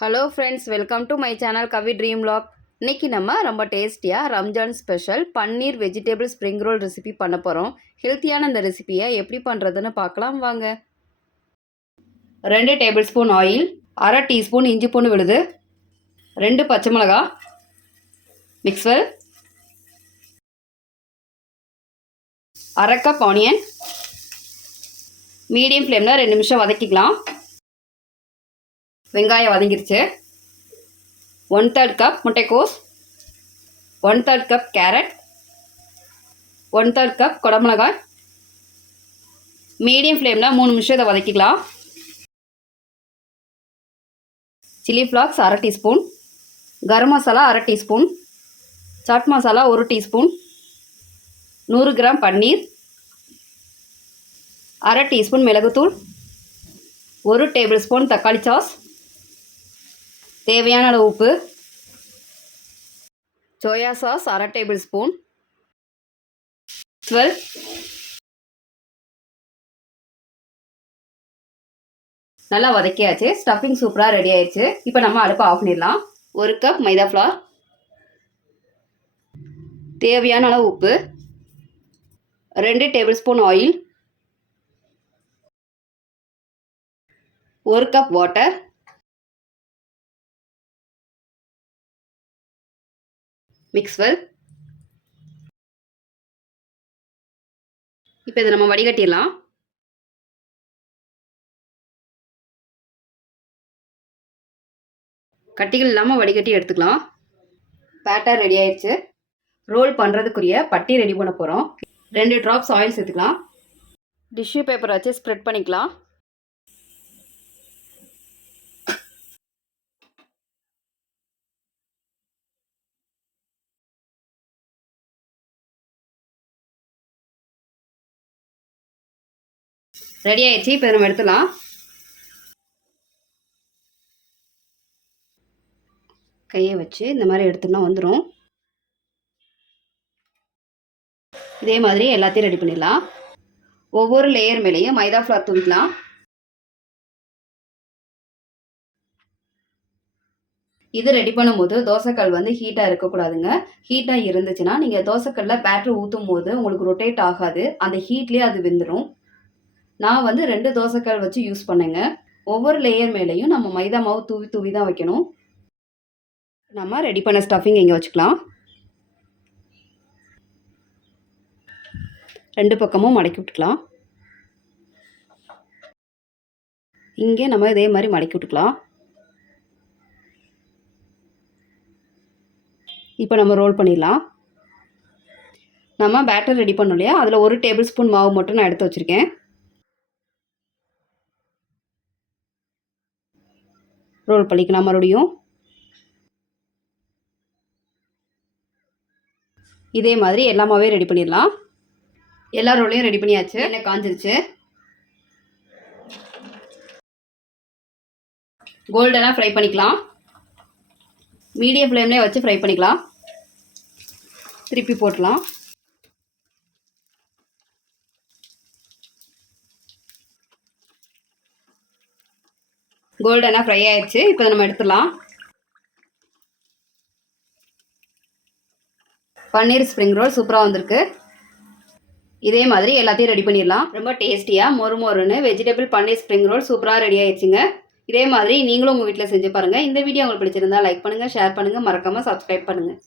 Hello friends, welcome to my channel Kavi dream vlog. இன்றைக்கி நம்ம ரொம்ப டேஸ்டியாக ரம்ஜான் ஸ்பெஷல் பன்னீர் வெஜிடபிள் ஸ்ப்ரிங் ரோல் ரெசிபி பண்ண போகிறோம். ஹெல்த்தியான இந்த ரெசிபியை எப்படி பண்ணுறதுன்னு பார்க்கலாம் வாங்க. 2 டேபிள் ஸ்பூன் ஆயில், அரை டீஸ்பூன் இஞ்சி பூண்டு விழுது, 2 பச்சை மிளகா, மிக்ஸ்வெல், அரை கப் ஆனியன். மீடியம் ஃப்ளேமில் 2 நிமிஷம் வதக்கிக்கலாம். வெங்காயம் வதங்கிருச்சு. 1/3 கப் முட்டைக்கோஸ், 1/3 கப் கேரட், 1/3 கப் குடமிளகாய். மீடியம் ஃப்ளேமில் 3 நிமிஷம் இதை வதக்கிக்கலாம். சில்லி ஃப்ளாக்ஸ் அரை டீஸ்பூன், கரம் மசாலா அரை teaspoon, chaat masala 1 teaspoon, 100 gram paneer, அரை டீஸ்பூன் மிளகுத்தூள், 1 டேபிள் ஸ்பூன் தக்காளி சாஸ், தேவையான அளவு உப்பு, சோயா சாஸ் அரை டேபிள் ஸ்பூன், 12 நல்லா வதக்கியாச்சு. ஸ்டஃபிங் சூப்பராக ரெடி ஆயிடுச்சு. இப்போ நம்ம அடுப்பை ஆஃப் பண்ணிடலாம். 1 கப் மைதா ஃப்ளார், தேவையான அளவு உப்பு, 2 tablespoon oil, 1 cup water, mix well. இப்போ இதை நம்ம வடிகட்டிடலாம். கட்டிகள் இல்லாமல் வடிகட்டி எடுத்துக்கலாம். பேட்டர் ரெடி ஆயிடுச்சு. ரோல் பண்ணுறதுக்குரிய பட்டி ரெடி பண்ண போகிறோம். 2 ட்ராப்ஸ் ஆயில் சேர்த்துக்கலாம். டிஷ்யூ பேப்பர் வச்சு ஸ்ப்ரெட் பண்ணிக்கலாம். ரெடி ஆயிடுச்சு. இப்போ நம்ம எடுத்துலாம். கையை வச்சு இந்த மாதிரி எடுத்துனா வந்துடும். இதே மாதிரி எல்லாத்தையும் ரெடி பண்ணிடலாம். ஒவ்வொரு லேயர் மேலேயும் மைதா ஃப்ளார் தூவிக்கலாம். இது ரெடி பண்ணும்போது தோசைக்கல் வந்து ஹீட்டாக இருக்கக்கூடாதுங்க. ஹீட்டாக இருந்துச்சுன்னா நீங்கள் தோசைக்கல்ல பேட்டர் ஊற்றும் போது உங்களுக்கு ரொட்டேட் ஆகாது. அந்த ஹீட்லேயே அது வெந்துடும். நான் வந்து 2 தோசைக்கல் வச்சு யூஸ் பண்ணேங்க. ஒவ்வொரு லேயர் மேலேயும் நம்ம மைதா மாவு தூவி தூவி தான் வைக்கணும். நம்ம ரெடி பண்ண ஸ்டஃபிங் இங்கே வச்சுக்கலாம். 2 பக்கமும் மடக்கி விட்டுக்கலாம். இங்கே நம்ம இதே மாதிரி மடக்கி விட்டுக்கலாம். இப்போ நம்ம ரோல் பண்ணிடலாம். நம்ம பேட்டர் ரெடி பண்ணோம் இல்லையா, அதில் 1 டேபிள் ஸ்பூன் மாவு மட்டும் நான் எடுத்து வச்சுருக்கேன். ரோல் பண்ணிக்கலாம். மறுபடியும் இதே மாதிரி எல்லாமே ரெடி பண்ணிடலாம். எல்லா ரோலையும் ரெடி பண்ணியாச்சு. எண்ணெய் காஞ்சிருச்சு. கோல்டனாக ஃப்ரை பண்ணிக்கலாம். மீடியம் ஃப்ளேம்லேயே வச்சு ஃப்ரை பண்ணிக்கலாம். திருப்பி போட்டலாம். கோல்டனாக ஃப்ரை ஆயிடுச்சு. இப்போ நம்ம எடுத்துடலாம். பன்னீர் ஸ்ப்ரிங் ரோல் சூப்பராக வந்திருக்கு. இதே மாதிரி எல்லாத்தையும் ரெடி பண்ணிடலாம். ரொம்ப டேஸ்டியாக மொறு மொறுன்னு வெஜிடபிள் பன்னீர் ஸ்ப்ரிங் ரோல் சூப்பராக ரெடி ஆயிடுச்சுங்க. இதே மாதிரி நீங்களும் உங்கள் வீட்டில் செஞ்சு பாருங்கள். இந்த வீடியோ உங்களுக்கு பிடிச்சிருந்தா லைக் பண்ணுங்கள், ஷேர் பண்ணுங்கள், மறக்காமல் சப்ஸ்கிரைப் பண்ணுங்கள்.